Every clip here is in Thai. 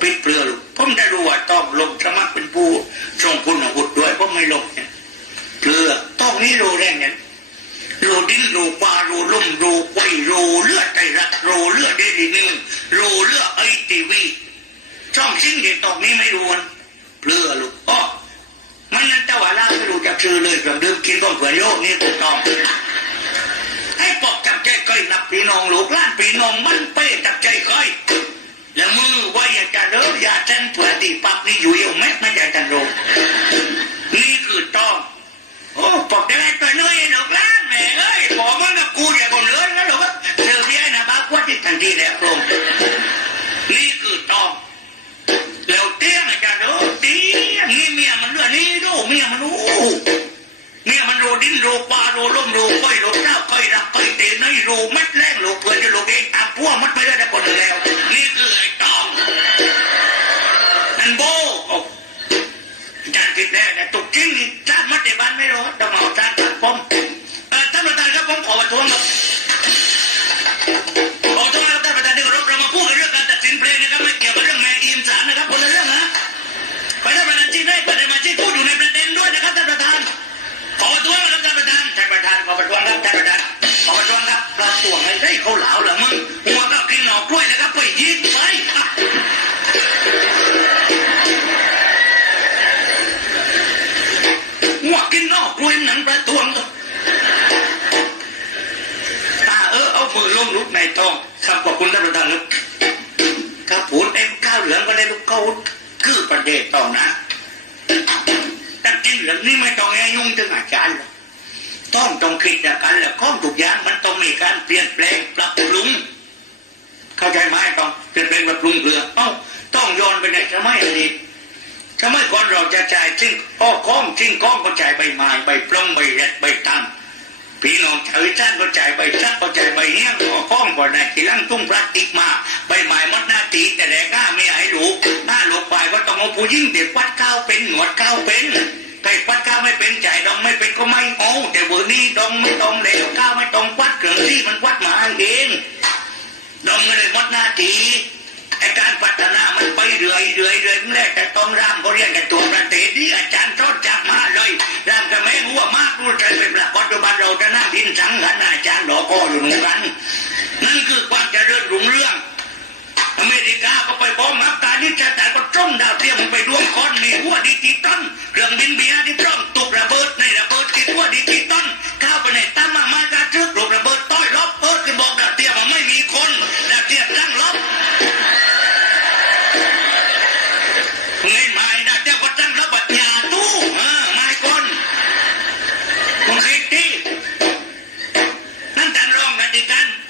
ปิดเปลือลูกผมได้รู้ว่าต้องลงสมัครเป็นผู้ทรงคุณอาวุธด้วยผมไม่ลงเนี่ยเปลือต้องนี้รู้แรงเนี่ยรูดินรูปลารูลุ่มรูไวยรูเลือดไตรักรูเลือดเดลินิวรูเลือดไอทีวีช่องชิ้นเด็กตอกนี้ไม่รู้มันเปลือลูกอ้อมันนั่นตะวันล่าไม่รู้จักชื่อเลยเครื่องดื่มกินต้องเผื่อโยกนี่ถูกต้องให้ปอกจับใจเคยนับพี่น้องลูกล้านพี่น้องมันเป้จับใจเคยแล้วมือไว่าอยากจ ตีปักนี่อยู่เอวแม็กไม่อยากจะโลงนี่คือต้องโอ้ปกได้ตัวน้อยลูกล้านแม่เอ้ยบอกมันกับกูอย่าคนเลื่อนนะลูกเธอพี่ไอ้นะบ้าควดที่ทันทีแหละโปรงนี่คือต้องแล้วเตี้ยงอาจารย์เด้อเตี้ยงนี่เมียมันเลื่อนี่ดูเมียมันรู้เมียมันโรดินโรปลาโรล่มโรก้อยโรเจ้าก้อยรักก้อยเตนนี่โรแมัดแรงโรเพื่อนจะโรเองตามพวกมัดไม่ได้แต่คนแล้ว ผมขอประท้วงครับขอโทษนะครับท่านประธานที่เคารพเรามาพูดกันเรื่องการตัดสินเพลงนะครับไม่เกี่ยวกับเรื่องแม่อีมสารนะครับคนละเรื่องนะไปท่านประธานที่ได้ประเด็นมาชี้พูดอยู่ในประเด็นด้วยนะครับท่านประธาน ขอประท้วนะครับท่านประธานท่านประธานขอประท้วงครับท่านประธานขอประท้วงครับประท้วงให้ได้เขาเหลาเหรอมึง ในท้องครับขอบคุณท่านประธานครับครับผูนเอ็มข้าวเหลืองก็ได้ลูกเขาคือประเด็นต่อนะแต่จริงเหลืองนี่ไม่ต้องแง่ยุ่งถึงอาจารย์หรอต้องต้องคิดกันแหละข้องทุกอย่างมันต้องมีการเปลี่ยนแปลงปรับปรุงเข้าใจไหมต้องเปลี่ยนแปลงปรับปรุงเพื่อเอ้าต้องย้อนไปในสมัยอดีตสมัยก่อนเราจะจ่ายทิ้งอ้อข้องทิ้งข้องก็จ่ายใบไม้ใบปล้องใบเร็ดใบตันพี่น้องชาวชาติก็จ่ายใบชัก ก็จ่ายใบเนี้ยงก็ข้องก่อนนะทีลังตุ้งพลาสติกมาใบไม้มัดหน้าตีแต่แรก้าไม่ให้ลูกถ้าลูกไปก็ต้องเอาผู้ยิ่งเด็กวัดข้าวเป็นหนวดข้าวเป็นใครวัดข้าวไม่เป็นใจดองไม่เป็นก็ไม่เอาแต่เบอร์นี้ดองไม่ต้องแล้วข้าวไม่ต้องวัดเครื่องที่มันวัดมาเองดองไม่ได้มัดหน้าตีไอการพัฒนามันไปเรื่อยเรื่อยเรื่อยแรกแต่ต้องร่ามก็เรียนกันตัวประเทศนี้อาจารย์ จจุบันเราจะนั่งดินสังขันอาจารย์ดอกคอยู่หนึ่งกัน นั่นคือความเจริญรุ่งเรื่อง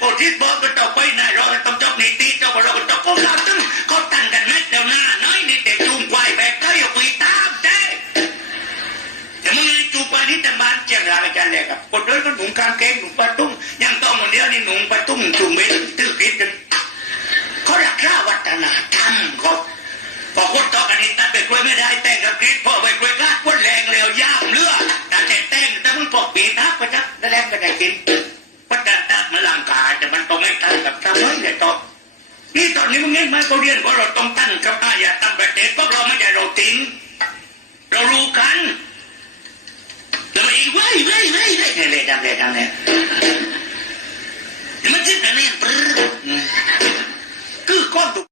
ดีกันโคทิศบอกก็ต้อไปนายรองต้องจบนิติเจ้าก็รองก็ต้องก้มเราตึ้งเขาตั้งกันไหมเดี๋ยวหน้าน้อยนี่แต่จูงควายแบกเต้ยออกไปตามเด้แต่มึงยังจูงควานี่แต่บ้านเจียงรายกันเลยครับคนเดินก็หนุ่มกางเกงหนุ่มปลาตุ้งยังต้องคนเดียวนี่หนุ่มปลาตุ้งจูงเบนตื้อคิดกันเขารักษาวัฒนธรรมเขาพอคนต่อกันนี้ตัดไปกล้วยไม่ได้แต่งกับกรีดพ่อไปกล้วยกล้าคนแรงเร็วย่ามเลือดแต่แต่แตงแต่มันปอกปีนักไปนักแล้วแรงก็ได้กิน มันต้องไม่ตั้งกับทำไมเลยต่อนี่ตอนนี้มึงเห็นไหมเขาเรียนว่าเราต้องตั้งกับอาอย่าตั้งประเทศพราะเราไม่ใช่เราติ้งเรารู้กันแล้วมาอีกเว้ยเว้ยเว้ยเว้ยเนี่ยเลยทำเลยทำเลย